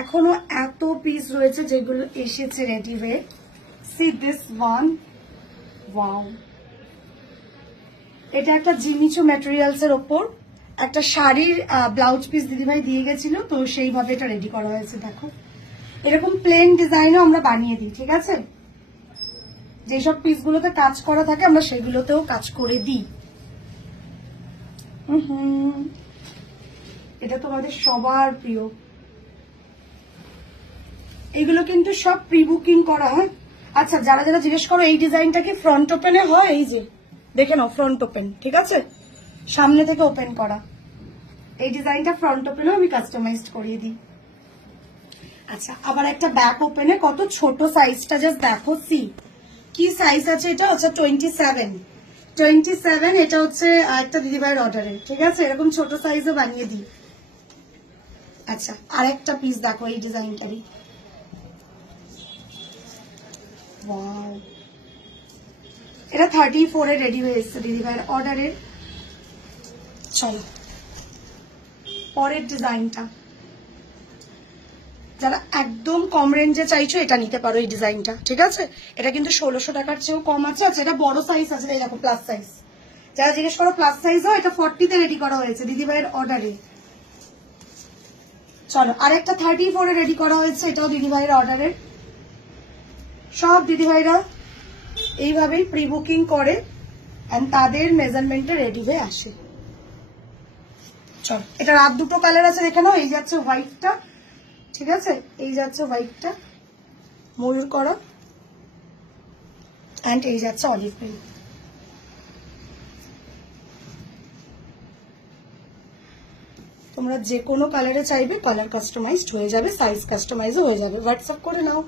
এখনো এত পিস রয়েছে যেগুলো এসেছে রেডি হয়ে। সি দিস ওয়ান, ওয়াও, এটা একটা জিমিচু ম্যাটেরিয়ালস এর ওপর একটা শাড়ির ব্লাউজ পিস দিদিভাই দিয়ে গেছিল, তো সেইভাবে এটা রেডি করা হয়েছে। দেখো এরকম প্লেন ডিজাইনও আমরা বানিয়ে দিই, ঠিক আছে? যেসব পিসগুলোতে কাজ করা থাকে আমরা সেগুলোতেও কাজ করে দিই। এটা তোমাদের সবার প্রিয়। এগুলো কিন্তু সব প্রি বুকিং করা হয়। আচ্ছা, যারা যারা জিজ্ঞেস করো এই ডিজাইনটা কি ফ্রন্ট ওপেনে হয়, এই যে দেখে নাও ফ্রন্ট ওপেন, ঠিক আছে? সামনে থেকে ওপেন করা এই ডিজাইনটা ফ্রন্ট ওপেনে আমি কাস্টমাইজড করিয়ে দিই। আচ্ছা, আবার একটা ব্যাক ওপেনে কত ছোট সাইজটা জাস্ট দেখো। সি কি সাইজ আছে, এটা হচ্ছে 27। এটা হচ্ছে একটা দিদিভাইয়ের অর্ডারে, ঠিক আছে? এরকম ছোট সাইজও বানিয়ে দিই। আচ্ছা, আরেকটা পিস দেখো এই ডিজাইনটারই, ওয়াও, এটা 34 এ রেডি হয়ে এসছে দিদিভাইয়ের অর্ডারের। চলো পরের ডিজাইনটা, যারা একদম কম রেঞ্জে চাইছো এটা নিতে পারো এই ডিজাইনটা, ঠিক আছে? এটা কিন্তু 1600 টাকার চেয়েও কম আছে। আচ্ছা, এটা বড় সাইজ আছে, এই দেখো প্লাস সাইজ। যারা জিজ্ঞেস করো প্লাস সাইজ হয়, এটা 40 তে রেডি করা হয়েছে দিদিভাইয়ের অর্ডারে। চলো আরেকটা 34 এ রেডি করা হয়েছে, এটাও দিদিভাইয়ের অর্ডারের। সব দিদিভাইরা এইভাবেই প্রি বুকিং করে এন্ড তাদের মেজারমেন্টে রেডি হয়ে আসে। চলো, এটা রাত দুটো কালার আছে, দেখে নাও। এই যাচ্ছে হোয়াইটটা, ঠিক আছে? এই যাচ্ছে হোয়াইটটা ময়ূর করা, এন্ড এই যাচ্ছে অলিভ গ্রিন। তোমরা যে কোনো কালারে চাইবে কালার কাস্টমাইজড হয়ে যাবে, সাইজ কাস্টমাইজও হয়ে যাবে। হোয়াটসঅ্যাপ করে নাও।